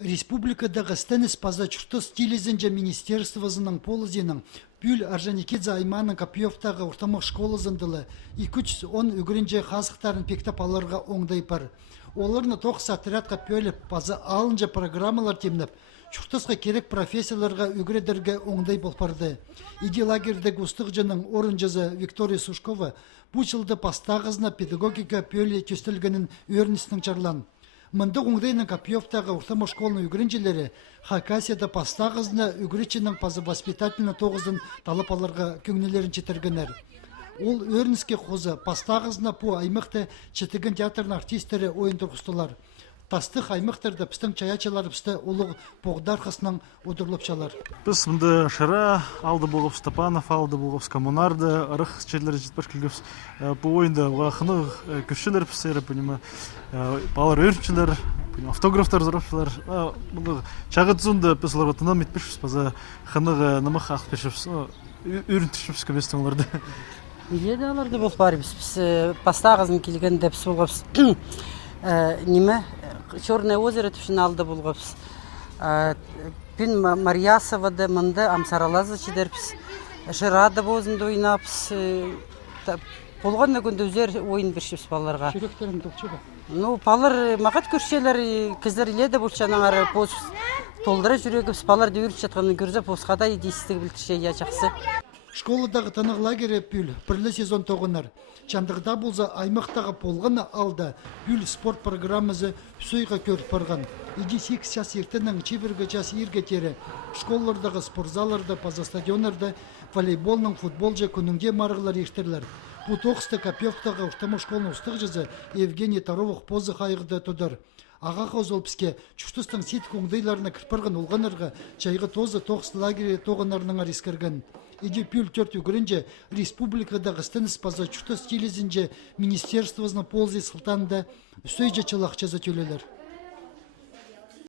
Республикадагы стенис паза чуртыс стилизинже министерствозының полызының бүл Орджоникидзе Айманның Копьевтагы ортамық школызындылы 210 үгірінже хасықтарын пектап алырға оңдай пар. Оларны тоқс отрядқа пөліп паза алынжа программалар темніп, чуртысқа керек профессияларға үгіредерге оңдай болпарды. Иди лагердегі ұстық жының орынжызы Виктория Сушкова бұл жылды пастағызына педагогика пөлі төстілгінің өрнісінің чарлан. Мынды оңдайның Копьевтагы ортама школының үгірінжелері Хакасияда пастағызына үгіречінің пазы воспитательны тоғыздың талап аларға көңнелерін четіргінер. Ол өрніске қозы пастағызына по аймақты четігін театрын артистері ойын тұрғыстылар. Тастық аймақтарды пістің чаячалары пісті олығы поғдарқысынан одырлыпчалар. Біз мұнды Шыра алды болғып, Стапанов алды болғып, Коммунарды, ұрық жерлері жетпеш келгіпс. Бұл ойында уақыны көшшілер пісері, балар өріншілер, автографтар зұрапшылар. Чағы түзінді біз оларға тынам етпешпіз, база қынығы нымық ақ пешіпіз, өрінтішіпіз көместің оларды. Биледі аларды бол барыбыз. Біз пастағызын келгенде біз болғапыз. Неме? Черное озеро түшін алды болғапыз. Пін Мариясовады мұнды Амсаралазы чедерпіз. Жырады бозынды ойнапыз. Болған өкінді өзер ойын біршіпіз баларға. Жүректерін тұқчыға? Балар мағат көршелер кіздер иледі бұлшаның ары поз толдыра жүрегіпіз. Балар дөйіріп жатқанын көрзе позқада едейсіздігі білтіше я жақсы. Школадағы тынық лагері пүл бірлі сезон тоғынар. Чандығда болса аймақтағы полғаны алды пүл спорт программызы сөйға көріп барған. Иди 8 час ертінің чебіргі час ергетері. Школалардағы спортзаларда, паза стадионарда волейболның футболжа күніңде марғылар ештерлер. Бұл тоқысты Копьевтағы ұртамы школының ұстық жүзі Евгений Таровық позы қайғыды тұдыр. Аға қозол піске чүштістің сет көңдейларына кірпірген олғанырға чайғы тозы тоқыс лагері тоғынарының арискерген. Иди пүл төрт үгірінже республикадағы стенс паза чүшті стилизінже министерствозына ползы сылтанында сөйже чылақчазы төлелер.